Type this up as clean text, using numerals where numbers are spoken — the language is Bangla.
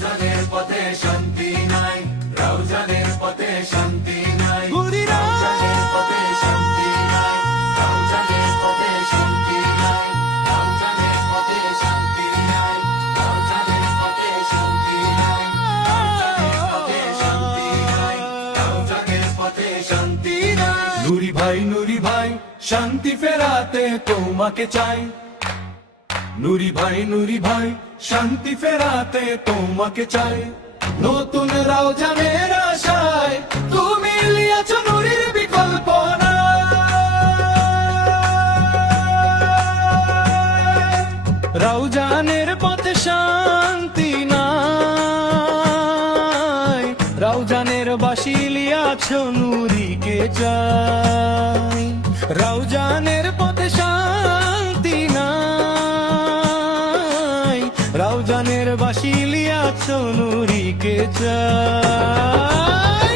রাউজানের পথে শান্তি নাই, রাউজানের পথে শান্তি নাই, নুরি রাউজানের পথে শান্তি নাই, রাউজানের পথে শান্তি নাই, রাউজানের পথে শান্তি নাই, রাউজানের পথে শান্তি নাই, রাউজানের পথে শান্তি নাই, রাউজানের পথে শান্তি নাই। নুরি ভাই শান্তি ফেরাতে তোমাকে চাই। নুরি ভাই শান্তি ফেরাতে তোমাকে চাই। নতুন রাউজানের আশায় তুমি লিয়েছ নুরির বিকল্প নাই। রাউজানের পথে শান্তি নাই, রাউজানের বাসি লিয়াছ নুরিকে চাই। রাউজানের পথে শান্তি নাই, রাউজানের বাসি লিয়াছ নুরিকে চাই।